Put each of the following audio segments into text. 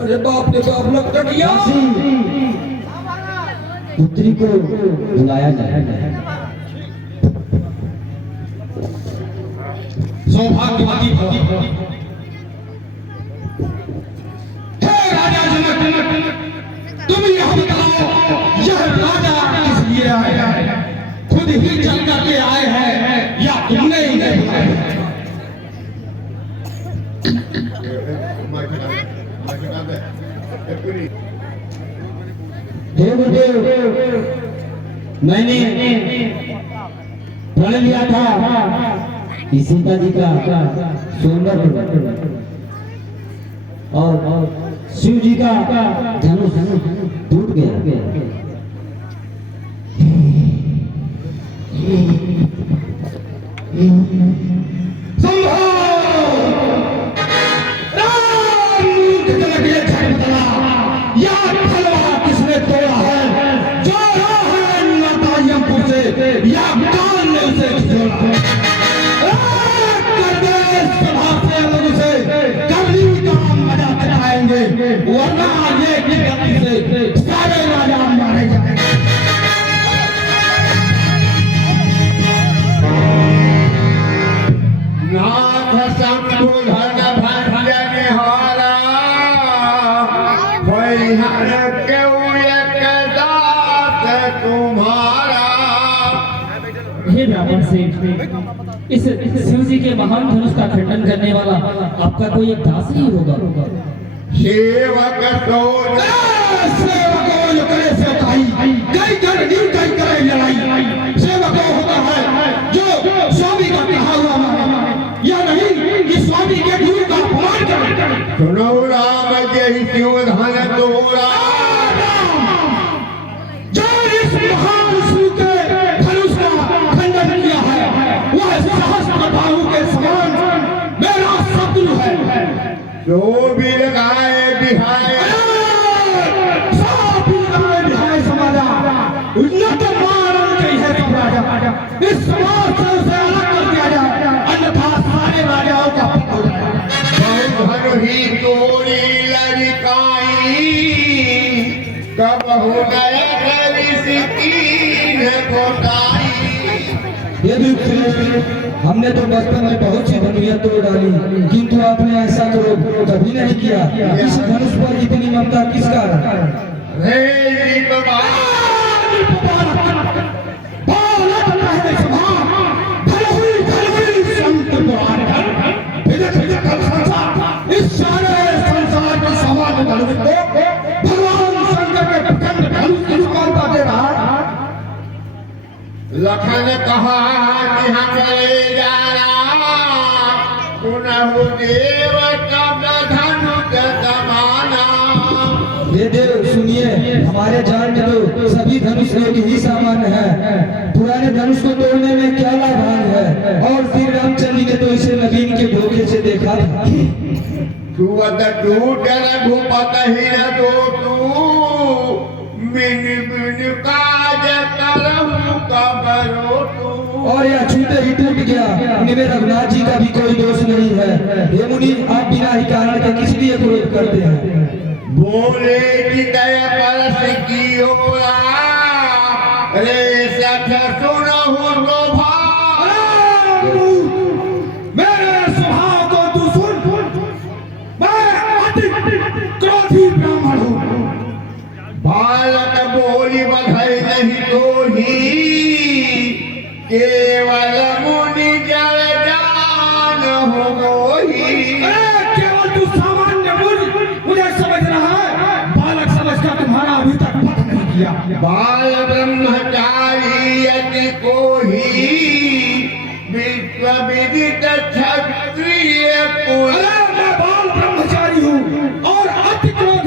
अरे बाप रे बाप, लगता गया पुत्री को बुलाया जाए। सौभाग्यवती हे राजा जनक, तुम यह बताओ यह राजा किस लिए आए हैं? खुद ही चल करके आए हैं या तुमने इन्हें बुलाया? मैंने प्रण लिया था कि सीता जी का सोमर और शिव जी का धनुष टूट गया। वरना ये की गति से सारे राजा मारे जाएंगे। नाथ संबोधन भंजन हारा परिहर केउ एक दास तुम्हारा। हे ब्राह्मण सेठ, इस शिव जी के महान धनुष का खंडन करने वाला आपका कोई एक दास ही होगा। सेवक जो करे सेवकाई, कई कर न्यू कई करे लड़ाई। सेवक होता है जो स्वामी का कहा हुआ माने, या नहीं कि स्वामी के गुरु का अपमान करे। सुनो राम जय शिव धन तोरा, जो इस महान शिव के धनुष का खंडन किया है वह सहस्त्र बाहु के समान मेरा शत्रु है। जो भी लगाए बिहाय सब लगाए बिहाय समाजा उन्नत मानव चाहिए सब राजा। इस समाज से उसे अलग कर दिया जाए, अन्यथा सारे राजाओं का पतन हो जाएगा। बहुत ही तोरी लड़काई कब हो गए हमने तो बचपन में बहुत सी दुनिया तोड़ डाली, किंतु आपने ऐसा तो कभी नहीं किया। इस धनुष पर इतनी ममता किस कारण? इस सारे संसार के समान धनुष को भगवान शंकर के प्रचंड धनुष की मानता दे रहा है। लखन कहा कि हम ले जाना पुनः देव कब धनुष समाना। ये देव सुनिए, हमारे जान में तो सभी धनुष लोग ही सामान्य है। पुराने धनुष को तोड़ने में क्या लाभ है? और फिर रामचंद्र ने तो इसे नवीन के धोखे से देखा था। भूपत ही दो तू मिन मिन काज करहु कबरो तू। और यह छूटे ही टूट गया। मेरे रघुनाथ जी का भी कोई दोष नहीं है। हे मुनि, आप बिना ही कारण के किस लिए क्रोध करते हैं? बोले कि दया परस की ओरा रे सख सुनहु शोभा। मेरे स्वभाव को तू सुन, मैं अति क्रोधी ब्राह्मण हूँ। बालक बोली बधाई नहीं तो ही केवल मुनि जल जान हो मोही। केवल तू सामान्य मुझे समझ रहा है, बालक समझकर तुम्हारा अभी तक पता नहीं किया। बाल ब्रह्मचारी यदि को ही विश्व विदित क्षत्रिय कुल। मैं बाल ब्रह्मचारी हूँ और अति क्रोध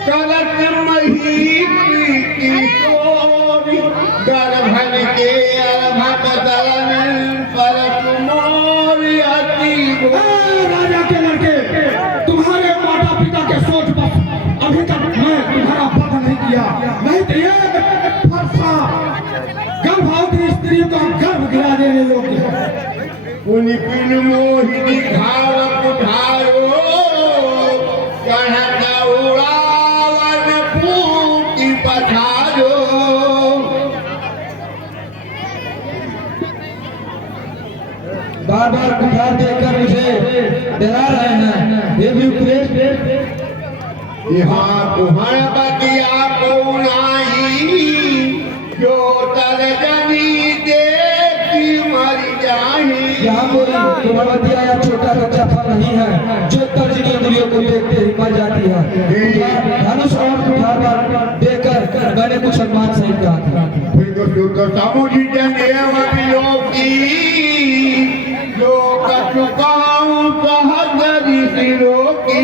करत मही प्रीति तोरी गर्भन के अर्भक दलन पर तुमोरी अति राजा के लड़के, तुम्हारे माता पिता के सोच पर अभी तक मैं तुम्हारा वध नहीं किया, नहीं तो ये फरसा गर्भवती स्त्रियों का गर्भ गिरा देने योग्य है। उन पिन मोहिनी घाव उठायो कहता उड़ावन फूकी पठारो बार बार कुठार देकर मुझे डरा रहे हैं। ये भी प्रेत यहाँ कुहर बतिया को नाही जो तर जनी देखी मर जाही यहाँ कोई कुमावतिया या छोटा बच्चा फल नहीं है जो तर्जनी इंद्रियों को देखते ही मर जाती है। धनुष और कुठार बार देकर मैंने कुछ अनुमान सही कहा था। फिर तो शुद्ध समुझी जनेव विलोकी जो कचुकाऊं सहजरी सिरोकी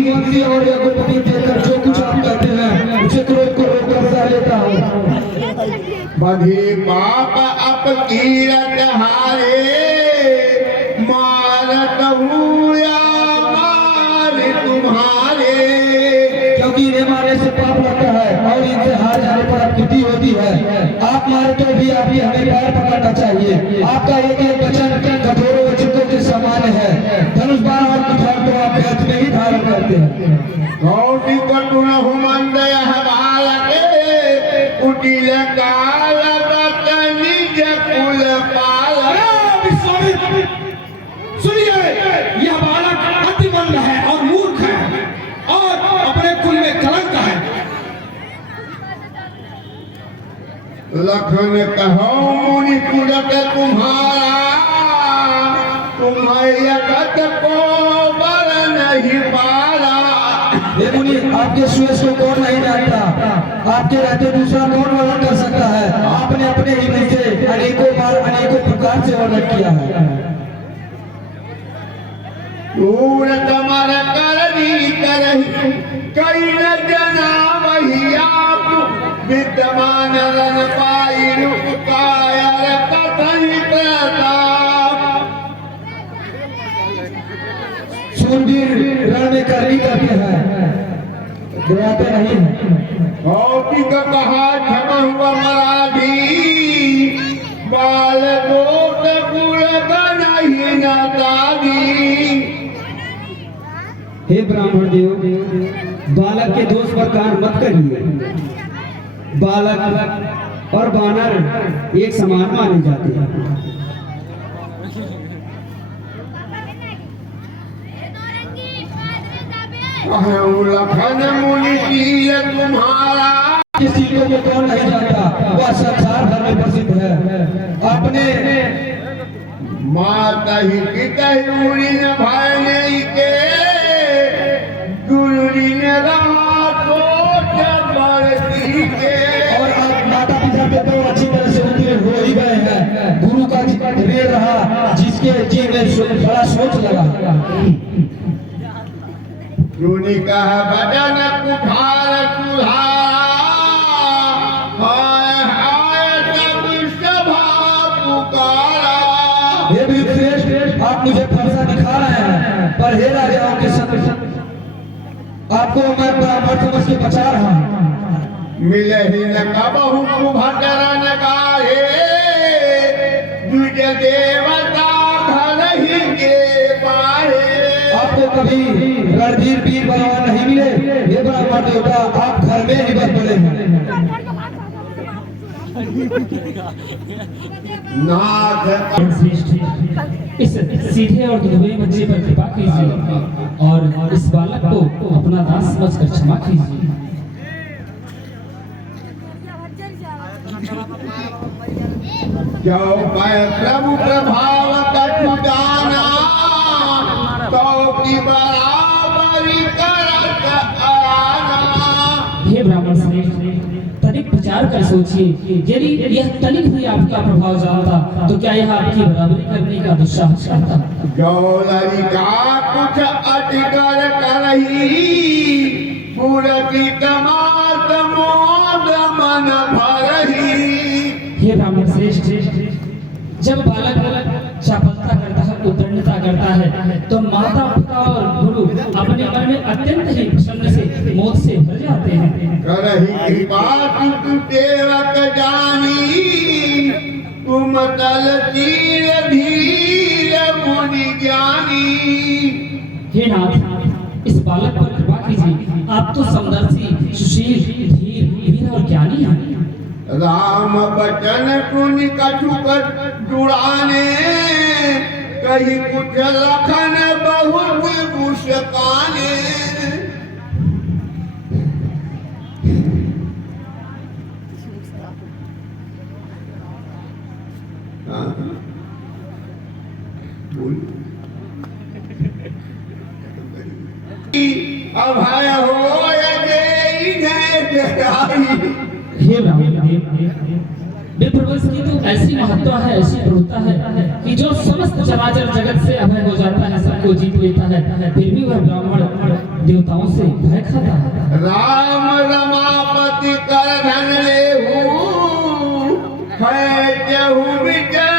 भगवती और यज्ञपति देकर जो कुछ आप कहते हैं उसे क्रोध को रोककर सह लेता हूँ। बधी पाप अपकीरत हारे मारत हूँ या मार तुम्हारे क्योंकि इन्हें मारने से पाप लगता है और इनसे हार जाने पर अपकीर्ति होती है। आप मारे तो भी अभी हमें पैर पकड़ना चाहिए। आपका एक एक वचन कठोरों वचनों के समान है। धनुष बाण और कुठार तो आप व्यर्थ में ही धारण करते हैं। गौटी कटुन हुमंदय बालके कुटिल काल निज कुल पाल सुनिए, यह बालक अतिमंद है और मूर्ख है और अपने कुल में कलंक है। लखन कहो मुनि कुलत तुम्हारा तुम्हें जगत को बल नहीं पारा हे मुनि, आपके सुयश को कौन नहीं जानता? आपके रहते दूसरा कौन वर्णन कर सकता है? आपने अपने ही मुंह से अनेकों बार अनेकों प्रकार से वर्णन किया है। दूर तमर करनी करही कई न जना वही आप विद्यमान रन पाई रूप कायर कथई प्रताप शूरवीर रण में करनी करते हैं, डराते नहीं हैं। भौतिक कहा क्षम हुआ मराठी बाल गोट कुल नहीं न दादी हे ब्राह्मण देव, बालक के दोष पर कार्य मत करिए। बालक और बानर एक समान माने जाते हैं। लखन मुनि शील तुम्हारा किसी को कौन नहीं जानता? वह संसार भर में प्रसिद्ध है। अपने माता ही पिता ही न भाई के गुरुरी ने रातो जबरती के और आप माता पिता पे तो अच्छी तरह से उत्तीर्ण हो ही गए हैं। गुरु का रे रहा जिसके जी में बड़ा सोच लगा। गुनी कह बदन कुठार कुल्हारा हाय हाय तब सभा पुकारा हे वीरश्रेष्ठ, आप मुझे फरसा दिखा रहे हैं, पर हे राजाओं के संग आपको मैं बराबर समझ के बचा रहा हूँ। मिले ही न कबहू कुभटरन गाहे दुज देवता घर ही के पाहे आपको कभी रणधीर वीर बलवान नहीं मिले? हे ब्राह्मण देवता, आप घर में ही बस पड़े हैं। नाथ श्रेष्ठ, इस सीधे और दुबे बच्चे पर कृपा कीजिए और इस बालक को अपना दास समझकर क्षमा कीजिए। जो प्रभु प्रभाव कछु जाना तो की बराबरी करत आना। हे ब्राह्मण श्रेष्ठ, तनिक विचार कर सोचिए, यदि यह तनिक भी आपका प्रभाव जानता तो क्या यह आपकी बराबरी करने का दुस्साहस करता? जो लड़का कुछ अटकर करही पुरती कमात मोद मन भरही। हे ब्राह्मण श्रेष्ठ, जब बालक चपलता करता है, उद्दंडता करता है, तो माता पिता और गुरु अपने मन में अत्यंत ही प्रसन्न से मोद से भर जाते हैं। करही कृपा तु सेवक जानी, तुम तल तीर धीर मुनि ज्ञानी। हे नाथ, इस बालक पर कृपा कीजिए। आप तो समदर्शी, सुशील, धीर, वीर और ज्ञानी हैं। राम बचन सुन कछुक जुड़ाने, कही कुछ लखन बहुत मुस्काने। अभय हो हे ब्राह्मण देव, विप्रवंश की तो ऐसी महत्व है, ऐसी प्रभुता है कि जो समस्त चराचर जगत से अभय हो जाता है, सबको जीत लेता है, फिर भी वह ब्राह्मण देवताओं से भय खाता है। राम रमापति कर धन लेहु, है जहु विजय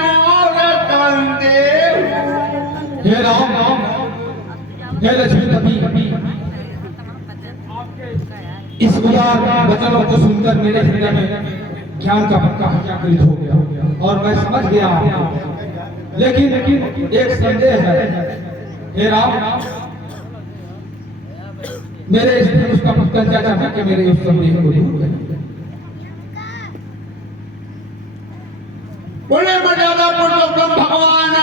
मोर तन देहु। हे राम, हे लक्ष्मीपति, इस उदार वचनों को सुनकर मेरे हृदय में ज्ञान का पक्का जागृत हो गया और मैं समझ गया। लेकिन एक संदेह है। हे राम, मेरे इस धनुष का पक्का क्या चाहता कि मेरे उस संदेह को दूर करें। बोले मर्यादा पुरुषोत्तम भगवान